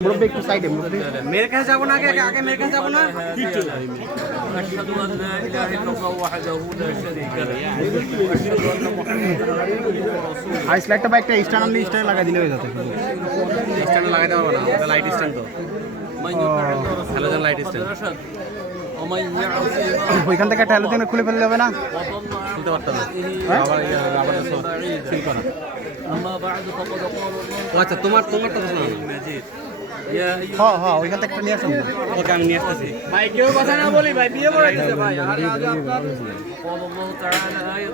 মুরব্বী একটু সাইডে মুরব্বী মেয়ের কাছে যাবো না আগে আগে মেয়ের কাছে যাবো না أشهد أن لا إله إلا الله وحده لا شريك له وأشهد أن محمدا عبده ورسوله আইস লাইটটা বা একটা স্ট্যান্ড আনলে স্ট্যান্ড লাগাই দিলে হয়ে যেত স্ট্যান্ড লাগাই দেবো না ওটা লাইট স্ট্যান্ড তো من يطع الله ورسوله হ্যালোজেন লাইট فقد স্ট্যান্ড رشد ومن يعص ওইখান থেকে একটা হ্যালোজেন খুলে ফেললে হবে না وضل খুলতে পারতাম না হ্যাঁ? আবার আবার بعيد ফিল করা أما بعد فقد قال الله ও আচ্ছা তোমার তো শোনো না المجيد يا أيها হ্যাঁ হ্যাঁ ওইখান থেকে একটা নিয়ে আসেন ওকে আমি নিয়ে আসতেছি ভাই কেউ কথা না বলি ভাই বিয়ে করে দিতে ভাই আরে আগে আপনার قال الله تعالى آية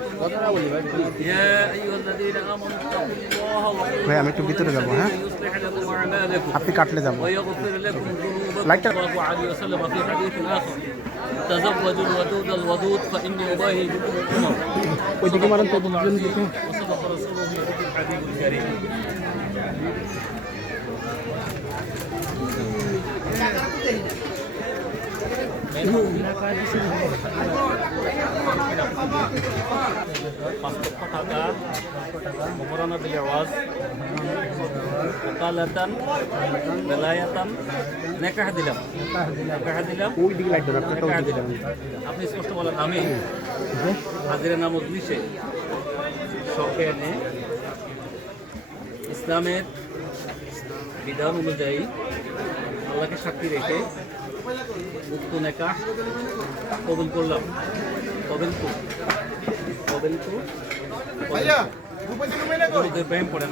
يا أيها الذين آمنوا اتقوا الله ভাই আমি একটু ভিতরে যাবো হ্যাঁ يصلح لكم أعمالكم আপনি কাটলে যাবো ويغفر لكم ذنوبكم لايك صلى الله عليه وسلم في حديث آخر تزوجوا الودود الودود فإني أباهي بكم الأمم ওইদিকে মারেন তো দুজন দিকে وصدق رسوله الحبيب الكريم مقرنة بالجواز وقالة ولاية نكاح দিলাম ওইদিকে লাইট দেন আপনারটা ওইদিকে দেন আপনি স্পষ্ট বলেন আমি হাজিরা নাম উদ্দেশ্যে শখে এনে ইসলামের বিধান অনুযায়ী আল্লাহকে সাক্ষী রেখে উক্ত নেকাহ কবুল করলাম কবিল তু প্রেম পড়েন